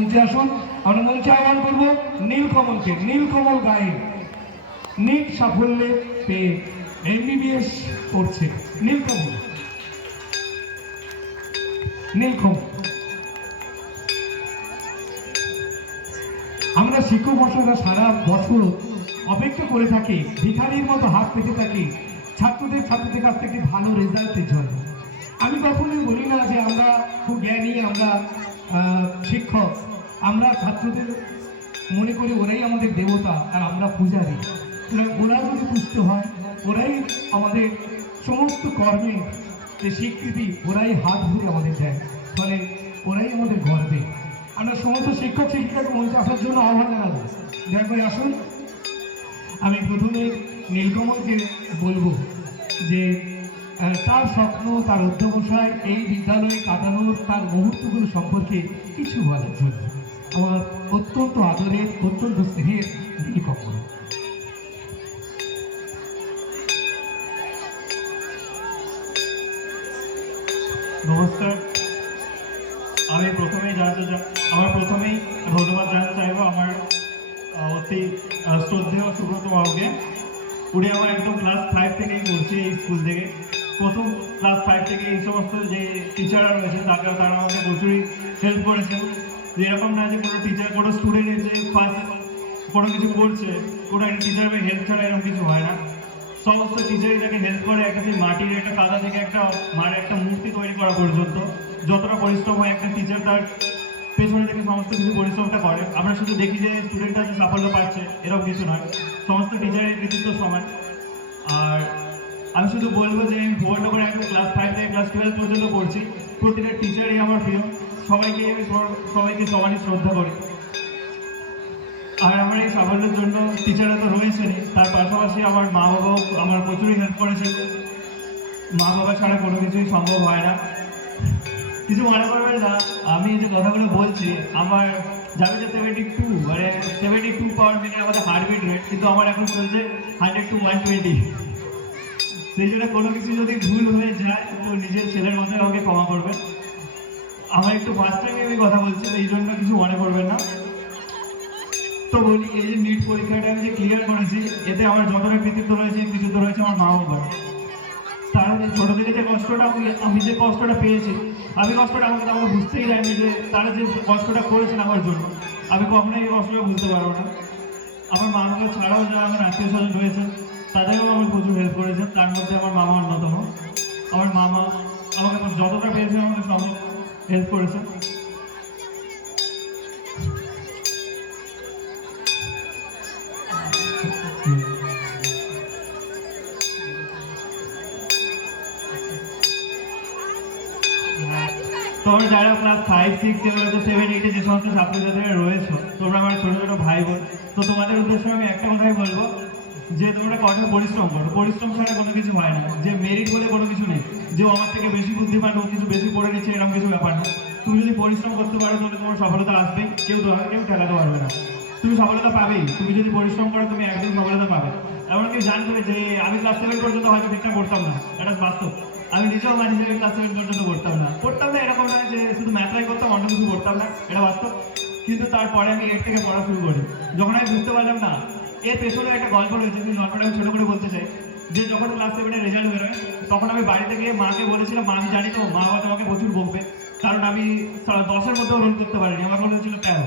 মঞ্চে আসুন। আমরা মঞ্চে আহ্বান করবো নীলকমলকে। নীলকমল গায়ে নিট সাফল্যে পেয়ে MBBS করছে নীলকমল। নীলকমল, আমরা শিক্ষক মশাইরা সারা বছর অপেক্ষা করে থাকি, ভিখারির মতো হাত পেতে থাকি ছাত্রদের কাছ থেকে ভালো রেজাল্টের জন্য। আমি কখনোই বলি না যে আমরা খুব জ্ঞানী, আমরা শিক্ষক। আমরা ছাত্রদের মনে করি ওরাই আমাদের দেবতা আর আমরা পূজারী। ওরা যদি পুষ্ট হয়, ওরাই আমাদের সমস্ত কর্মে যে স্বীকৃতি, ওরাই হাত ধরে আমাদের দেয়, ফলে ওরাই আমাদের গর্বে। আমরা সমস্ত শিক্ষক শিক্ষিকাকে মঞ্চে আসার জন্য আহ্বান জানাবো। দয়া করে আসুন। আমি প্রথমে নীলকমলকে বলবো যে তার স্বপ্ন, তার অধ্যবসায়, এই বিদ্যালয়ে কাটানোর তার মুহূর্তগুলো সম্পর্কে কিছু বলার জন্য। আমার অত্যন্ত আদরের, অত্যন্ত স্নেহের নীলকমল। নমস্কার। আমি প্রথমেই ধন্যবাদ জানাতে চাইবো আমার অতি শ্রদ্ধেয় সুব্রত বাবুকে। উনি আমার একদম ক্লাস 5 থেকেই পড়ছি এই স্কুল থেকে। প্রথম ক্লাস 5 থেকে এই সমস্ত যে টিচাররা রয়েছে তারা আমাকে প্রচুরই হেল্প করেছেন। এরকম না যে কোনো টিচার, কোনো স্টুডেন্ট এসে ফার্স্ট কোনো কিছু করছে, কোনো একটা টিচারের হেল্প ছাড়া এরকম কিছু হয় না। সমস্ত টিচারই তাকে হেল্প করে একটা সেই মাটির একটা কাদা থেকে একটা মূর্তি তৈরি করা পর্যন্ত। যতটা পরিশ্রম হয় একটা টিচার তার পেছনে থেকে সমস্ত কিছু পরিশ্রমটা করে। আমরা শুধু দেখি যে স্টুডেন্টরা যে সাফল্য পাচ্ছে, এরকম কিছু নয়, সমস্ত টিচারের কৃতিত্ব সমান। আর আমি শুধু বলবো যে আমি ভুবননগরে একদম ক্লাস 5 থেকে ক্লাস 12 পর্যন্ত পড়ছি। প্রতিটা টিচারই আমার প্রিয়, সবাইকে সমানই শ্রদ্ধা করি। আর আমার এই সাফল্যের জন্য টিচাররা তো রয়েছেনই, তার পাশাপাশি আমার মা বাবাও আমার প্রচুরই হেল্প করেছেন। মা বাবা ছাড়া কোনো কিছুই সম্ভব হয় না। কিছু মনে করবেন না, আমি যে কথাগুলো বলছি, আমার যাবে যে 72, মানে 72 পাওয়ার থেকে আমাদের হার্টবিট রেট, কিন্তু আমার এখন চলছে 100 to 120। সেই জন্য কোনো কিছু যদি ভুল হয়ে যায় তো নিজের ছেলের মধ্যে আমাকে ক্ষমা করবেন। আমার একটু ফার্স্ট টাইমে আমি কথা বলছি, এই জন্য কিছু মনে করবেন না। তো বলি, এই যে নিট পরীক্ষাটা আমি যে ক্লিয়ার করেছি, এতে আমার যতটা কৃতিত্ব রয়েছে আমার মা বাবার। তারা ছোটো থেকে যে কষ্টটা আমি যে কষ্টটা পেয়েছি, আমি কষ্টটা আমাকে বুঝতেই যায়নি যে তারা যে কষ্টটা করেছেন আমার জন্য, আমি কখনোই এই কষ্টটা বুঝতে পারবো না। আমার মা বাবা ছাড়াও যারা আমার আত্মীয় স্বজন রয়েছেন, তাদেরও আমার প্রচুর হেল্প করেছেন। তার মধ্যে আমার মামা অন্যতম। আমার মামা আমাকে যতটা পেয়েছে আমাকে সব হেল্প করেছেন। তোমরা যারা ক্লাস 5, 6, 7, 8 যে সমস্ত ছাত্রছাত্রীরা রয়েছে, তোমরা আমার ছোটো ছোটো ভাই বোন, তো তোমাদের উদ্দেশ্যে আমি একটা কথাই বলবো যে তোমরা কঠোর পরিশ্রম করো। পরিশ্রম ছাড়া কোনো কিছু হয় না। যে মেরিট বলে কোনো কিছু নেই, যে আমার থেকে বেশি বুদ্ধিমান, ও কিছু বেশি পড়ে নিচ্ছে, এরকম কিছু ব্যাপার না। তুমি যদি পরিশ্রম করতে পারো তাহলে তোমার সফলতা আসবেই, কেউ ঠেকাতে পারবে না। তুমি সফলতা পাবেই, তুমি যদি পরিশ্রম করো তুমি একদম সফলতা পাবে। এমনকি জানবে যে আমি ক্লাস 7 পর্যন্ত হয়তো ঠিকঠাক পড়তাম না, এটা বাস্তব। আমি নিজেও মানি যে ক্লাস 7 পর্যন্ত পড়তাম না এরকম না যে শুধু ম্যাথলাই করতাম, অন্য কিছু পড়তাম না, এটা বাস্তব। কিন্তু তারপরে আমি 8 থেকে পড়া শুরু করি। যখন আমি বুঝতে পারলাম না, এর পেছনে একটা গল্প রয়েছে, কিন্তু গল্পটা আমি ছোটো করে বলতে চাই। যে যখন ক্লাস 7-এর রেজাল্ট বেরোয়, তখন আমি বাড়িতে গিয়ে মাকে বলেছিলাম, মা আমি জানি তো মা বাবা তোমাকে প্রচুর বকবে, কারণ আমি 10-এর মধ্যেও রোল করতে পারিনি, আমার মনে হচ্ছিল 13।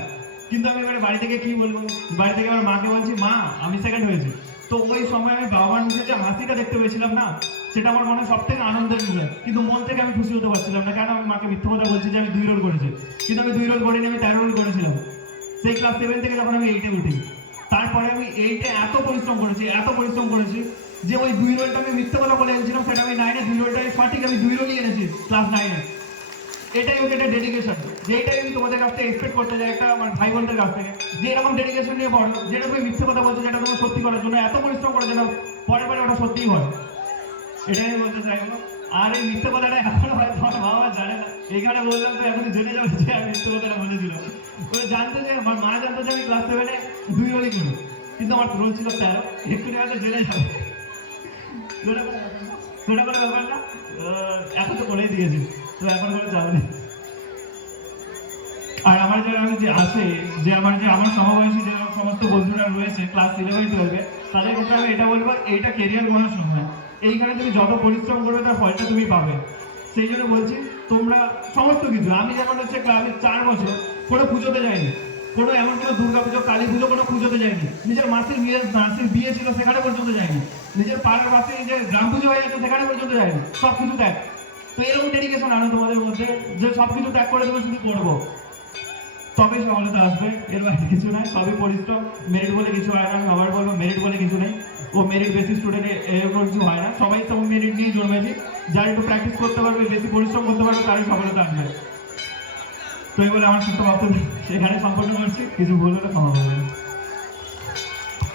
কিন্তু আমি এবারে বাড়ি থেকে কি বলবো, বাড়ি থেকে আমার মাকে বলছি, মা আমি সেকেন্ড হয়েছি। তো ওই সময় আমি বাবার মুখে যে হাসিটা দেখতে পেয়েছিলাম না, সেটা আমার মনে সব থেকে আনন্দের বিষয়। কিন্তু মন থেকে আমি খুশি হতে পারছিলাম না, কেন আমি মাকে মিথ্যা কথা বলছি যে আমি 2 রোল করেছি। কিন্তু আমি 2 রোল করিনি, আমি 13 রোল করেছিলাম সেই ক্লাস 7 থেকে যখন আমি 8-এ উঠি। তারপরে আমি 8-এ এত পরিশ্রম করেছি যে ওই 2 রোলটা আমি মিথ্যা কথা বলে এনেছিলাম, সেটা আমি 9-এ 2 রোলটাই সঠিক, আমি 2 রোলই এনেছি ক্লাস 9-এ। এটাই ওকে একটা ডেডিকেশন, যেটাই আমি তোমাদের কাছ থেকে এক্সপেক্ট করতে চাই একটা আমার ভাই বোনদের কাছ থেকে, যে এরকম ডেডিকেশন নিয়ে পড়ো, যেটা তুমি মিথ্যে কথা বলছো, যেটা তোমার সত্যি করার জন্য এত পরিশ্রম করে, যেন পরের পরে ওটা সত্যিই হয়, এটাই আমি বলতে চাইবো। আর এই মিথ্যে কথাটা এখন হয়তো আমার মা বাবা জানে না, এখানে বললাম তো এখন জেনে যাবে যে আমি মিথ্যে কথাটা বলেছিলাম। ওরা জানতো যে আমার মা জানতো যে আমি ক্লাস 7-এ 2 রোলই করি, কিন্তু আমার রোল ছিল 13। এক্ষুনি হয়তো জেনে যাবে, সেটা কোনো ব্যাপার না। এখন তো করেই দিয়েছি, তো এখন করে যাবে না। আর আমার যারা আমি যে আছে যে আমার সমবয়সী যে সমস্ত বন্ধুরা রয়েছে ক্লাস 11-12-এ, তাদের ক্ষেত্রে আমি এটা বলবো, এইটা কেরিয়ার গড়ার সময়। এইখানে তুমি যত পরিশ্রম করবে তার ফলটা তুমি পাবে। সেই জন্য বলছি তোমরা সমস্ত কিছু, আমি যেমন হচ্ছে আমি 4 বছর কোনো পুজোতে যাইনি, কোনো এমন কোনো দুর্গা পুজো, কালী পুজো কোনো পুজোতে যাইনি, নিজের মাসির বিয়ে ছিল সেখানে পর্যন্ত যাইনি, নিজের পাড়ার পাশে যে গ্রাম পুজো হয়ে গেছে সেখানে পর্যন্ত যাইনি, সব কিছু ত্যাগ। তো এরকম ডেডিকেশন আনো তোমাদের মধ্যে যে সব কিছু ত্যাগ করে তুমি শুধু করবো, তবেই সফলতা আসবে। এর বাইরে কিছু নাই, সবই পরিশ্রম। মেরিট বলে কিছু হয় না, আমি আবার বলবো মেরিট বলে কিছু নেই। ও মেরিট বেসিক স্টুডেন্ট এরকম কিছু হয় না, সবাই সব মেরিট নিয়ে জন্মেছে। যারা একটু প্র্যাকটিস করতে পারবে, বেশি পরিশ্রম করতে পারবে, তারই সফলতা আসবে। তো এই বলে আমার ছোট্ট বক্তব্য সেখানে সম্পন্ন করছি, কিছু ভুল হলে ক্ষমা করবেন।